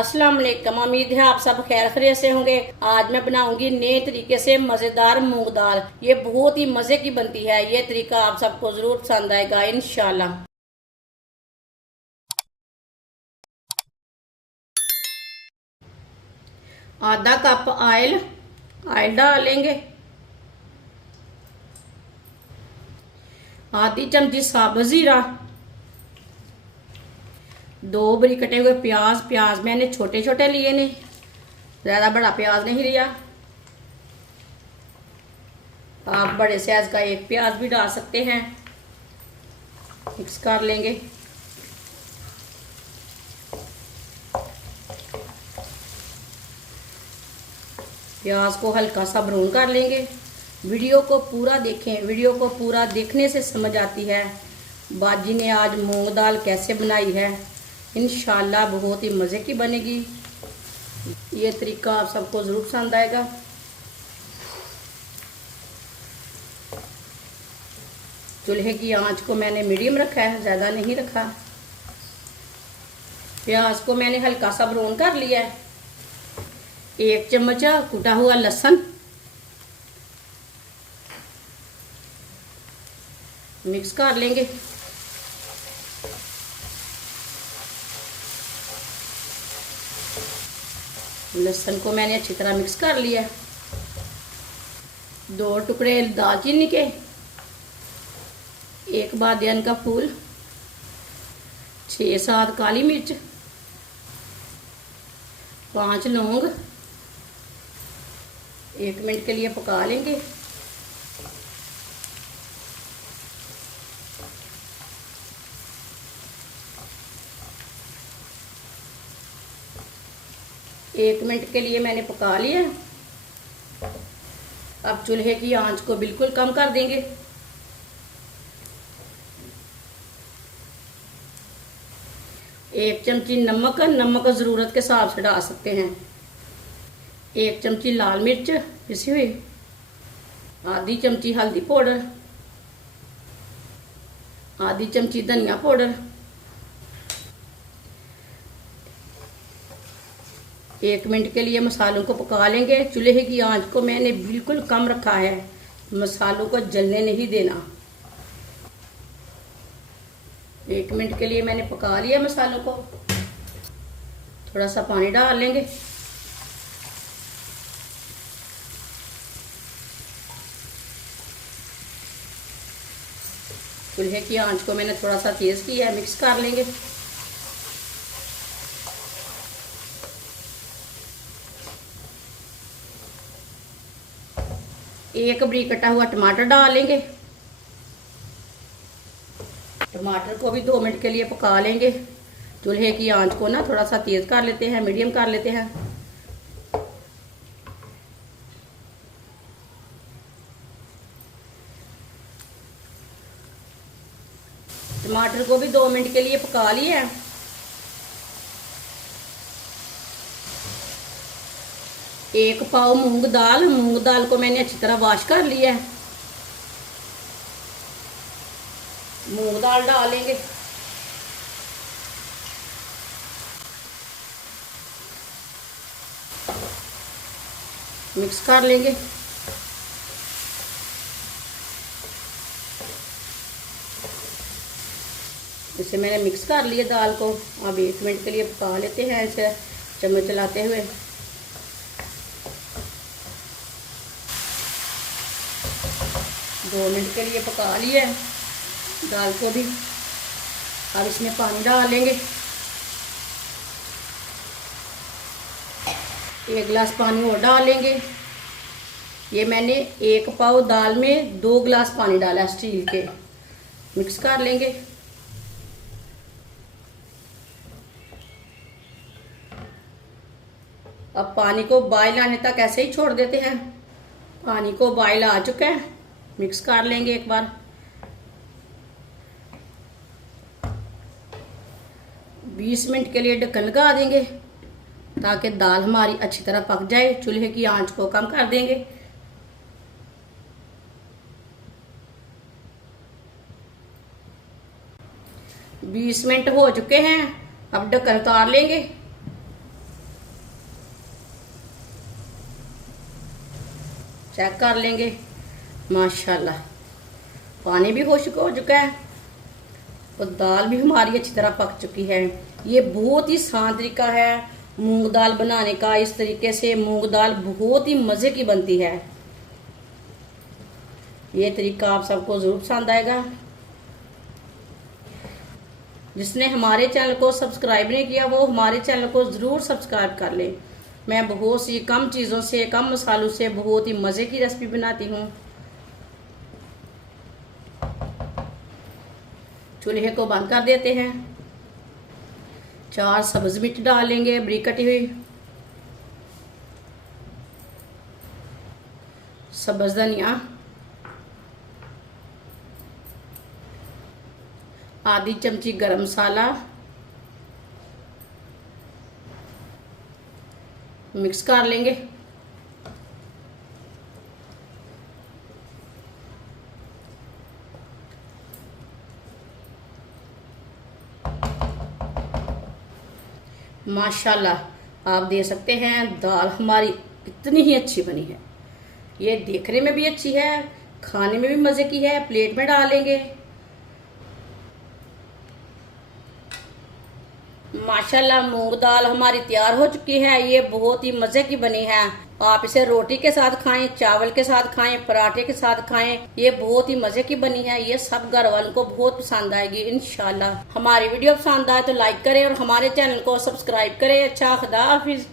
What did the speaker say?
अस्सलाम वालेकुम। उम्मीद है आप सब खैर खैरियत से होंगे। आज मैं बनाऊंगी नए तरीके से मजेदार मूंग दाल। ये बहुत ही मजे की बनती है। ये तरीका आप सबको जरूर पसंद आएगा इंशाल्लाह। आधा कप ऑयल डालेंगे। आधी चमची साबुत जीरा। 2 बारीक कटे हुए प्याज मैंने छोटे छोटे लिए ने, ज्यादा बड़ा प्याज नहीं लिया। आप बड़े साइज का एक प्याज भी डाल सकते हैं। मिक्स कर लेंगे। प्याज को हल्का सा ब्राउन कर लेंगे। वीडियो को पूरा देखें। वीडियो को पूरा देखने से समझ आती है बाजी ने आज मूंग दाल कैसे बनाई है। इंशाल्लाह बहुत ही मज़े की बनेगी। ये तरीका आप सबको ज़रूर पसंद आएगा। चूल्हे की आंच को मैंने मीडियम रखा है, ज़्यादा नहीं रखा। प्याज को मैंने हल्का सा ब्राउन कर लिया है। 1 चम्मच कुटा हुआ लहसुन मिक्स कर लेंगे। लहसुन को मैंने अच्छी तरह मिक्स कर लिया। 2 टुकड़े दालचीनी के, 1 बादियान का फूल, 6-7 काली मिर्च, 5 लौंग। 1 मिनट के लिए पका लेंगे। एक मिनट के लिए मैंने पका लिया। अब चूल्हे की आंच को बिल्कुल कम कर देंगे। एक चमची नमक ज़रूरत के हिसाब से डाल सकते हैं। 1 चमची लाल मिर्च पिसी हुई, आधी चमची हल्दी पाउडर, आधी चमची धनिया पाउडर। 1 मिनट के लिए मसालों को पका लेंगे। चूल्हे की आंच को मैंने बिल्कुल कम रखा है, मसालों को जलने नहीं देना। 1 मिनट के लिए मैंने पका लिया मसालों को। थोड़ा सा पानी डाल लेंगे। चूल्हे की आंच को मैंने थोड़ा सा तेज किया है। मिक्स कर लेंगे। एक बारीक कटा हुआ टमाटर डालेंगे। टमाटर को भी 2 मिनट के लिए पका लेंगे। चूल्हे की आंच को ना थोड़ा सा तेज कर लेते हैं, मीडियम कर लेते हैं। टमाटर को भी 2 मिनट के लिए पका लिया है। एक पाव मूंग दाल को मैंने अच्छी तरह वॉश कर लिया है। मूंग दाल डालेंगे। मिक्स कर लेंगे। इसे मैंने मिक्स कर लिया दाल को। अब 1 मिनट के लिए पका लेते हैं इसे चम्मच चलाते हुए। 2 मिनट के लिए पका लिया है दाल को भी। अब इसमें पानी डालेंगे। 1 गिलास पानी और डालेंगे। ये मैंने 1 पाव दाल में 2 गिलास पानी डाला स्टील के। मिक्स कर लेंगे। अब पानी को बॉयल आने तक ऐसे ही छोड़ देते हैं। पानी को बॉयल आ चुका है। मिक्स कर लेंगे एक बार। 20 मिनट के लिए ढक्कन लगा देंगे ताकि दाल हमारी अच्छी तरह पक जाए। चूल्हे की आंच को कम कर देंगे। 20 मिनट हो चुके हैं। अब ढक्कन उतार लेंगे। चेक कर लेंगे। माशाल्लाह पानी भी खुश्क हो चुका है और दाल भी हमारी अच्छी तरह पक चुकी है। ये बहुत ही आसान तरीका है मूंग दाल बनाने का। इस तरीके से मूंग दाल बहुत ही मज़े की बनती है। ये तरीका आप सबको ज़रूर पसंद आएगा। जिसने हमारे चैनल को सब्सक्राइब नहीं किया वो हमारे चैनल को ज़रूर सब्सक्राइब कर ले। मैं बहुत सी कम चीज़ों से, कम मसालों से बहुत ही मज़े की रेसिपी बनाती हूँ। चूल्हे को बंद कर देते हैं। 4 सब्ज मिर्च डालेंगे बारीक कटी हुई, सब्ज धनिया, आधी चमची गरम मसाला, मिक्स कर लेंगे। माशाल्लाह आप देख सकते हैं दाल हमारी कितनी ही अच्छी बनी है। ये देखने में भी अच्छी है, खाने में भी मज़े की है। प्लेट में डालेंगे। माशाल्लाह मूंग दाल हमारी तैयार हो चुकी है। ये बहुत ही मज़े की बनी है। आप इसे रोटी के साथ खाएं, चावल के साथ खाएं, पराठे के साथ खाएं। ये बहुत ही मज़े की बनी है। ये सब घर वालों को बहुत पसंद आएगी इंशाल्लाह। हमारी वीडियो पसंद आए तो लाइक करें और हमारे चैनल को सब्सक्राइब करें। अच्छा, खुदा हाफिज।